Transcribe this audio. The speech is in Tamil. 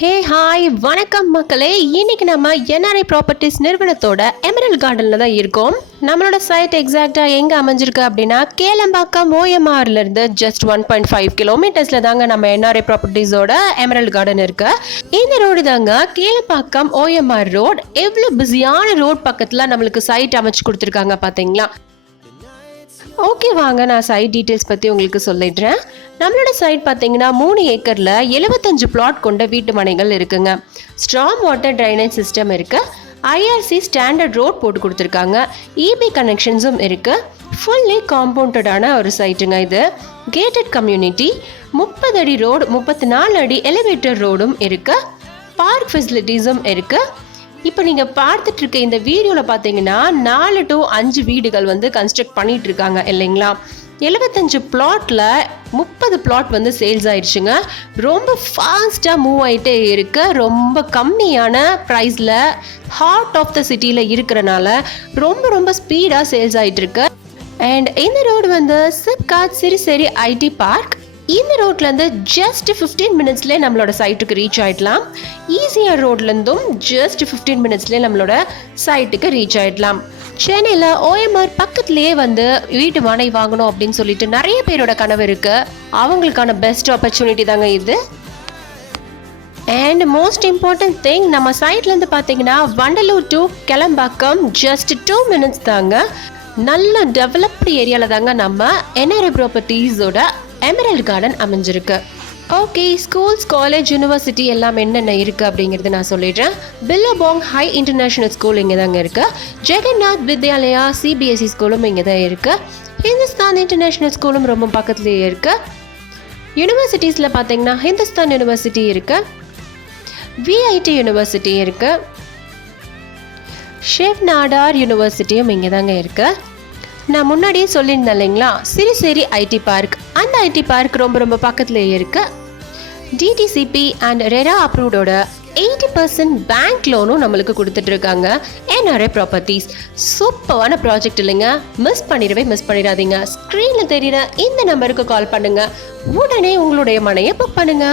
ஹே ஹாய் வணக்கம் மக்களே. இன்னைக்கு நம்ம என்ஆர்ஐ ப்ராப்பர்ட்டிஸ் நிறுவனத்தோட எமரல்ட் கார்டனில் தான் இருக்கோம். நம்மளோட சைட் எக்ஸாக்டாக எங்கே அமைஞ்சிருக்கு அப்படின்னா கேளம்பாக்கம் ஓஎம்ஆர்லேருந்து ஜஸ்ட் 1.5 கிலோமீட்டர்ஸில் தாங்க நம்ம என்ஆர்ஐ ப்ராப்பர்ட்டிஸோட எமரல்ட் கார்டன் இருக்கு. இந்த ரோடு தாங்க கேளம்பாக்கம் ஓஎம்ஆர் ரோட். எவ்வளோ பிஸியான ரோட் பக்கத்தில் நம்மளுக்கு சைட் அமைச்சு கொடுத்துருக்காங்க பார்த்தீங்களா. ஓகே, வாங்க நான் சைட் டீட்டெயில்ஸ் பற்றி உங்களுக்கு சொல்லிடுறேன். நம்மளோட சைட் பார்த்தீங்கன்னா 3 ஏக்கரில் 75 பிளாட் கொண்ட வீட்டு மனைகள் இருக்குங்க. ஸ்ட்ராங் வாட்டர் ட்ரைனேஜ் சிஸ்டம் இருக்குது. ஐஆர்சி ஸ்டாண்டர்ட் ரோட் போட்டு கொடுத்துருக்காங்க. இபி கனெக்ஷன்ஸும் இருக்குது. ஃபுல்லி காம்பவுண்டடான ஒரு சைட்டுங்க இது. கேட்டட் கம்யூனிட்டி, 30 அடி ரோடு, 34 அடி எலிவேட்டர் ரோடும் இருக்குது. பார்க் ஃபெசிலிட்டிஸும் இருக்குது. இப்போ நீங்கள் பார்த்துட்டு இருக்க இந்த வீடியோவில் பார்த்தீங்கன்னா 4 to 5 வீடுகள் வந்து கன்ஸ்ட்ரக்ட் பண்ணிட்டு இருக்காங்க இல்லைங்களா. 75 பிளாட்டில் 30 பிளாட் வந்து சேல்ஸ் ஆயிடுச்சுங்க. ரொம்ப ஃபாஸ்ட்டாக மூவ் ஆகிட்டே இருக்கு. ரொம்ப கம்மியான ப்ரைஸில் ஹார்ட் ஆஃப் த சிட்டியில் இருக்கிறனால ரொம்ப ஸ்பீடாக சேல்ஸ் ஆகிட்டு இருக்கு. அண்ட் இந்த ரோடு வந்து சிப்காட் சிறுசேரி ஐடி பார்க். இந்த ரோட்லேருந்து ஜஸ்ட் 15 மினிட்ஸ்லேயே நம்மளோட சைட்டுக்கு ரீச் ஆகிடலாம். ஈஸியாக ரோட்லேருந்தும் ஜஸ்ட் 15 மினிட்ஸ்லேயே நம்மளோட சைட்டுக்கு ரீச் ஆகிடலாம். சென்னையில் ஓஎம்ஆர் பக்கத்துலேயே வந்து வீட்டு மனை வாங்கணும் அப்படின்னு சொல்லிட்டு நிறைய பேரோட கனவு இருக்குது. அவங்களுக்கான பெஸ்ட் ஆப்பர்ச்சுனிட்டி தாங்க இது. அண்ட் மோஸ்ட் இம்பார்ட்டன்ட் திங், நம்ம சைட்லேருந்து பார்த்தீங்கன்னா Vandalur to Kelambakkam just 2 minutes தாங்க. நல்ல டெவலப்டு ஏரியாவில் தாங்க நம்ம என்ஆர்ஐ ப்ராப்பர்ட்டிஸோட எமரல்ட் கார்டன் அமைஞ்சிருக்கு. ஓகே, ஸ்கூல்ஸ், காலேஜ், யூனிவர்சிட்டி எல்லாம் என்னென்ன இருக்குது அப்படிங்கிறது நான் சொல்லிடுறேன். பில்லபோங் ஹை இன்டர்நேஷ்னல் ஸ்கூல் இங்கே தாங்க இருக்குது. ஜெகநாத் வித்யாலயா சிபிஎஸ்சி ஸ்கூலும் இங்கே தான் இருக்குது. ஹிந்துஸ்தான் இன்டர்நேஷ்னல் ஸ்கூலும் ரொம்ப பக்கத்துலேயே இருக்குது. யூனிவர்சிட்டிஸில் பார்த்தீங்கன்னா ஹிந்துஸ்தான் யூனிவர்சிட்டி இருக்குது, விஐடி யூனிவர்சிட்டி இருக்குது, ஷேவ் நாடார் யூனிவர்சிட்டியும் இங்கே தாங்க இருக்குது. நான் முன்னாடியே சொல்லியிருந்தேன் இல்லைங்களா, சிறுசேரி ஐடி பார்க். அந்த ஐடி பார்க் ரொம்ப பக்கத்துலேயே இருக்கு. டிடிசிபி அண்ட் ரெரா அப்ரூவ்டோட 80% பேங்க் லோனும் நம்மளுக்கு கொடுத்துட்டு இருக்காங்க என்ஆர்ஐ ப்ராப்பர்ட்டிஸ். சூப்பரான ப்ராஜெக்ட் இல்லைங்க, மிஸ் பண்ணிடாதீங்க. ஸ்க்ரீனில் தெரியுற இந்த நம்பருக்கு கால் பண்ணுங்க. உடனே உங்களுடைய மனையை புக் பண்ணுங்க.